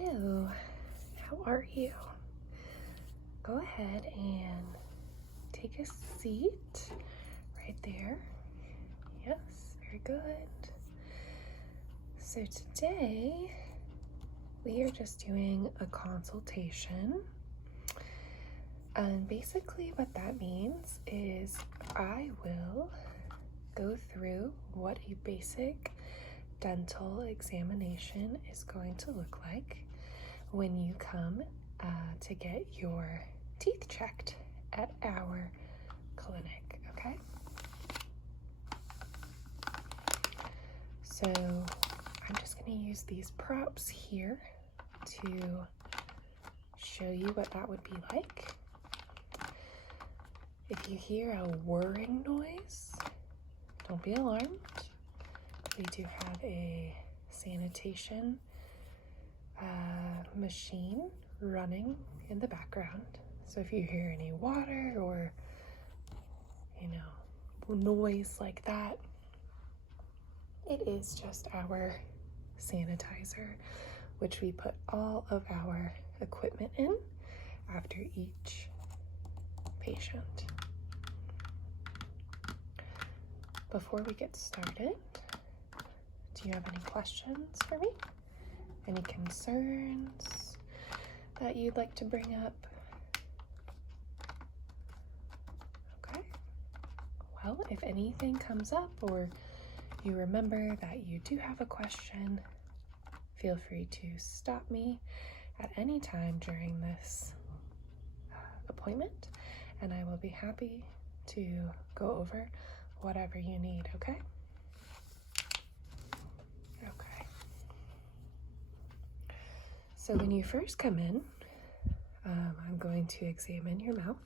Hello, how are you? Go ahead and take a seat right there. Yes, very good. So today we are just doing a consultation. And basically what that means is I will go through what a basic dental examination is going to look like when you come to get your teeth checked at our clinic, okay? So I'm just going to use these props here to show you what that would be like. If you hear a whirring noise, don't be alarmed. We do have a sanitation machine running in the background. So if you hear any water or, noise like that, it is just our sanitizer, which we put all of our equipment in after each patient. Before we get started, do you have any questions for me? Any concerns that you'd like to bring up? Okay. Well, if anything comes up or you remember that you do have a question, feel free to stop me at any time during this appointment, and I will be happy to go over whatever you need, okay? Okay. So when you first come in, I'm going to examine your mouth.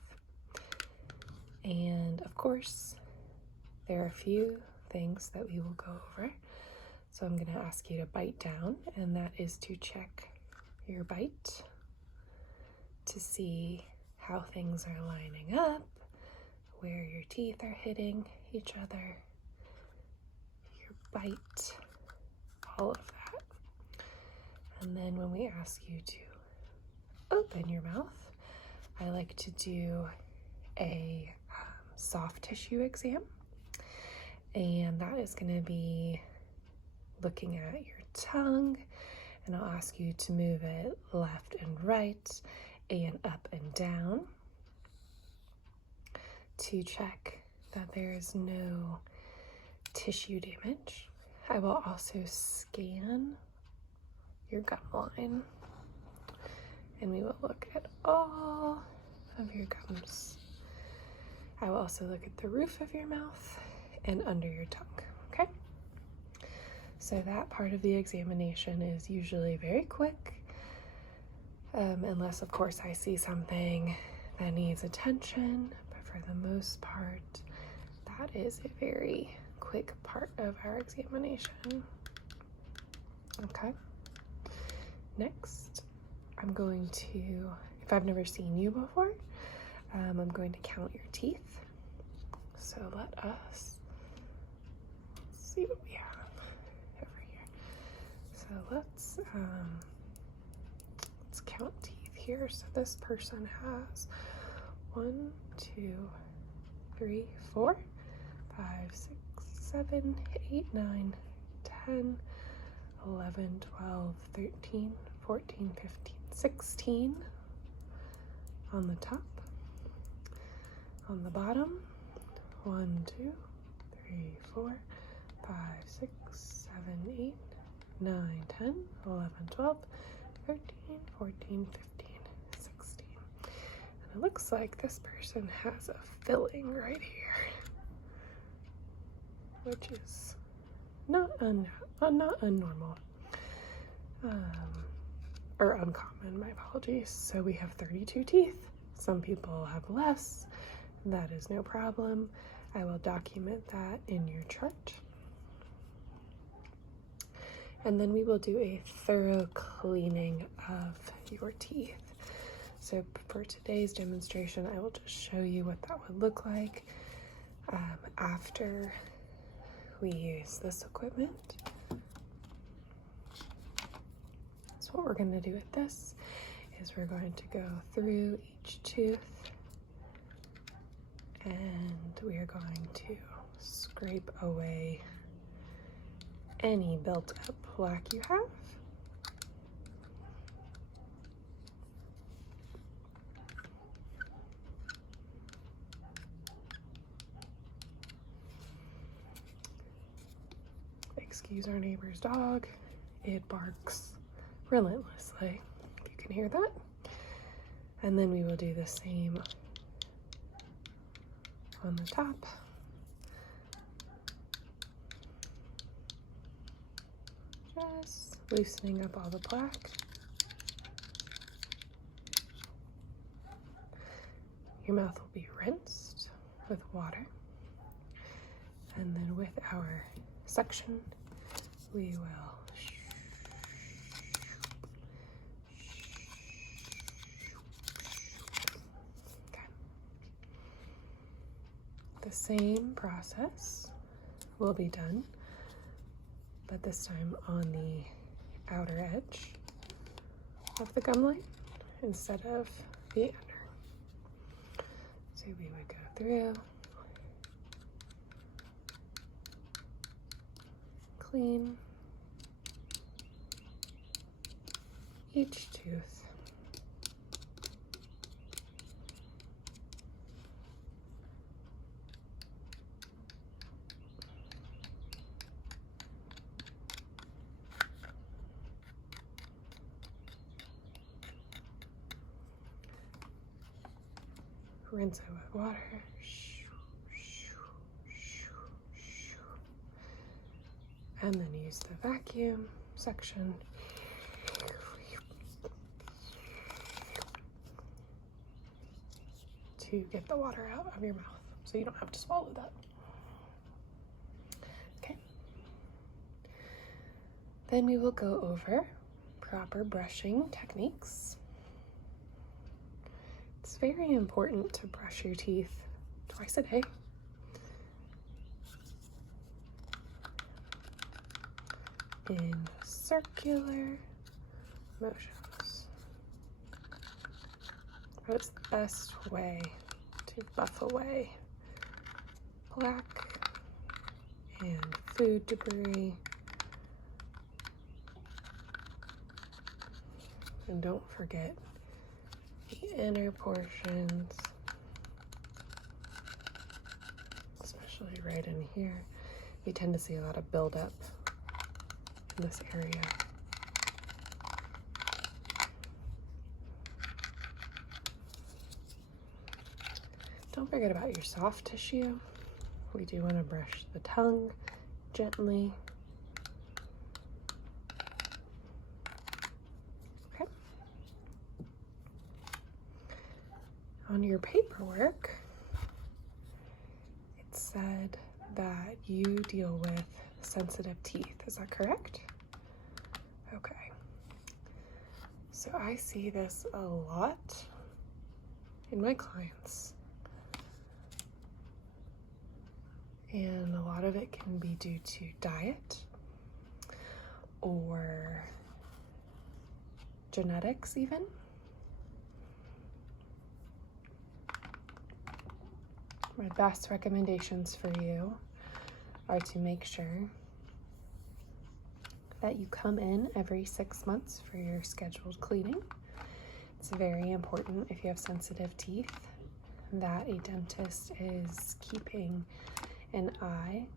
And of course, there are a few things that we will go over. So I'm going to ask you to bite down, and that is to check your bite to see how things are lining up, where your teeth are hitting each other, your bite, all of that. And then when we ask you to open your mouth, I like to do a soft tissue exam. And that is going to be looking at your tongue, and I'll ask you to move it left and right and up and down to check that there is no tissue damage. I will also scan your gum line, and we will look at all of your gums. I will also look at the roof of your mouth and under your tongue, okay? So that part of the examination is usually very quick, unless of course I see something that needs attention, but for the most part, that is a very quick part of our examination. Okay. Next, I'm going to, if I've never seen you before, I'm going to count your teeth. So let's see what we have over here. So let's count teeth here. So this person has 1, 2, 3, 4, 5, 6, 7, 8, 9, 10, 11, 12, 13, 14, 15, 16 on the top. On the bottom, 1, 2, 3, 4, 5, 6, 7, 8, 9, 10, 11, 12, 13, 14, 15, 16. And it looks like this person has a filling right here, which is not unnormal, or uncommon, my apologies. So we have 32 teeth. Some people have less. That is no problem. I will document that in your chart. And then we will do a thorough cleaning of your teeth. So for today's demonstration, I will just show you what that would look like after we use this equipment. So So what we're going to do with this is we're going to go through each tooth and we are going to scrape away any built up plaque you have. Excuse our neighbor's dog. It barks relentlessly, if you can hear that. And then we will do the same on the top. Just loosening up all the plaque. Your mouth will be rinsed with water. And then with our suction, we will okay. The same process will be done, but this time on the outer edge of the gum line instead of the inner. So we would go through, clean each tooth. Rinse it with water. And then use the vacuum section to get the water out of your mouth so you don't have to swallow that. Okay. Then we will go over proper brushing techniques. It's very important to brush your teeth twice a day. In circular motions. That is the best way to buff away plaque and food debris. And don't forget the inner portions, especially right in here. We tend to see a lot of buildup in this area. Don't forget about your soft tissue. We do want to brush the tongue gently. Okay. On your paperwork, it said that you deal with sensitive teeth. Is that correct? Okay. So I see this a lot in my clients. And a lot of it can be due to diet or genetics even. My best recommendations for you are to make sure that you come in every 6 months for your scheduled cleaning. It's very important if you have sensitive teeth that a dentist is keeping an eye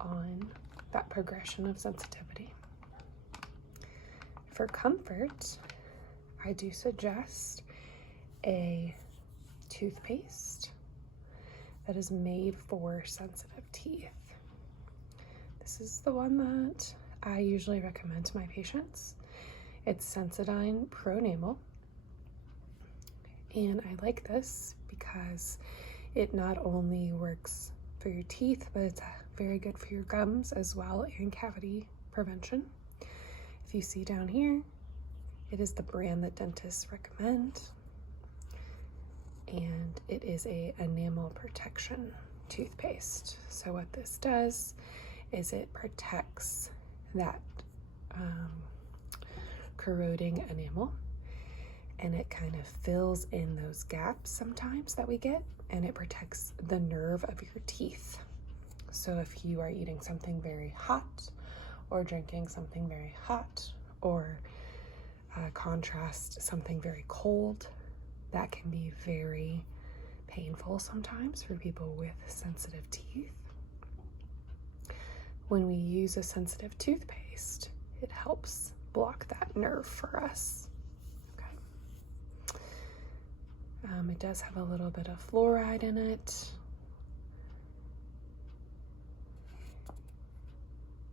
on that progression of sensitivity. For comfort, I do suggest a toothpaste that is made for sensitive teeth. This is the one that I usually recommend to my patients. It's Sensodyne Pro Enamel. And I like this because it not only works for your teeth, but it's very good for your gums as well and cavity prevention. If you see down here, it is the brand that dentists recommend. And it is a enamel protection toothpaste. So what this does is it protects that corroding enamel, and it kind of fills in those gaps sometimes that we get, and it protects the nerve of your teeth. So if you are eating something very hot or drinking something very hot, or contrast something very cold, that can be very painful sometimes for people with sensitive teeth. When we use a sensitive toothpaste, it helps block that nerve for us. Okay. It does have a little bit of fluoride in it,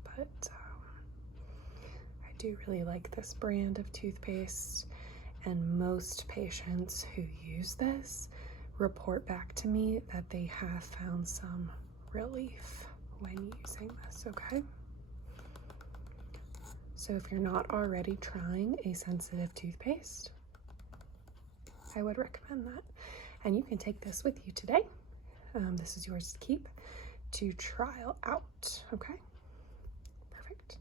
but I do really like this brand of toothpaste, and most patients who use this report back to me that they have found some relief when using this, okay? So if you're not already trying a sensitive toothpaste, I would recommend that. And you can take this with you today. This is yours to keep to trial out, okay? Perfect.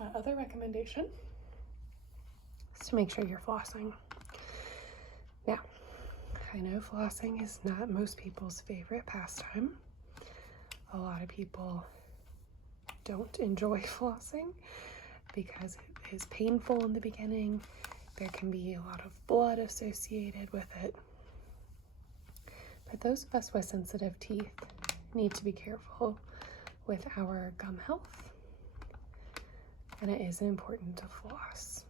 My other recommendation is to make sure you're flossing. Now, I know flossing is not most people's favorite pastime. A lot of people don't enjoy flossing because it is painful in the beginning. There can be a lot of blood associated with it. But those of us with sensitive teeth need to be careful with our gum health, and it is important to floss.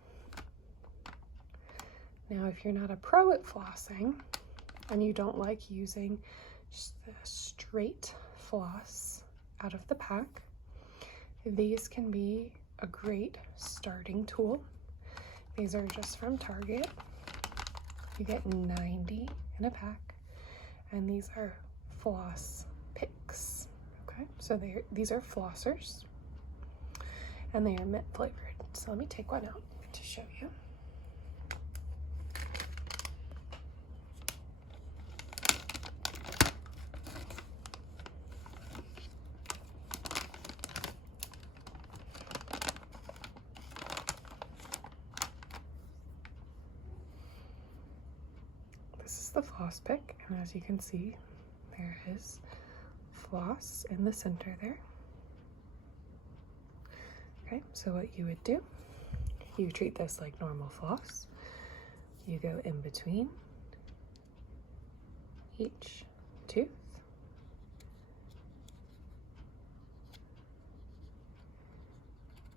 Now, if you're not a pro at flossing and you don't like using just the straight floss out of the pack, these can be a great starting tool. These are just from Target. You get 90 in a pack, and these are floss picks. Okay, so these are flossers, and they are mint flavored. So let me take one out to show you. This is the floss pick, and as you can see, there is floss in the center there. Okay, so what you would do, you treat this like normal floss. You go in between each tooth.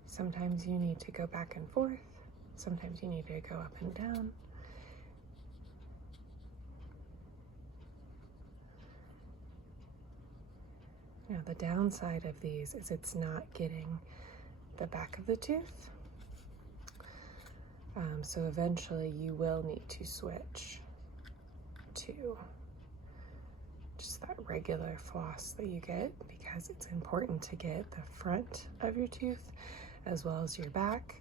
Sometimes you need to go back and forth. Sometimes you need to go up and down. Now, the downside of these is it's not getting the back of the tooth. So eventually you will need to switch to just that regular floss that you get, because it's important to get the front of your tooth as well as your back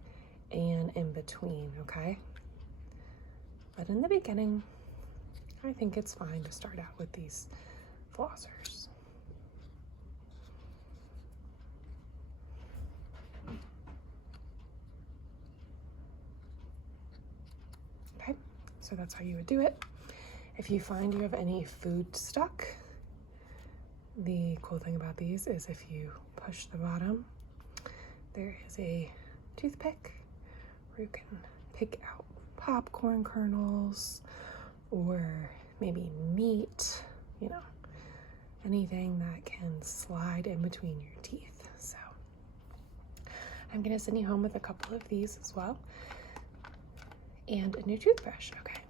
and in between, okay? But in the beginning, I think it's fine to start out with these flossers. Okay, so that's how you would do it. If you find you have any food stuck, the cool thing about these is if you push the bottom, there is a toothpick where you can pick out popcorn kernels or maybe meat, you know, anything that can slide in between your teeth. So I'm gonna send you home with a couple of these as well, and a new toothbrush. Okay,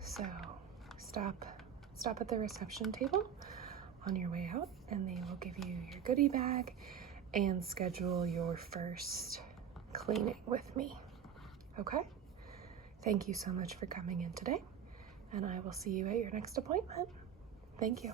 so stop at the reception table on your way out, and they will give you your goodie bag and schedule your first cleaning with me. Okay, thank you so much for coming in today, and I will see you at your next appointment. Thank you.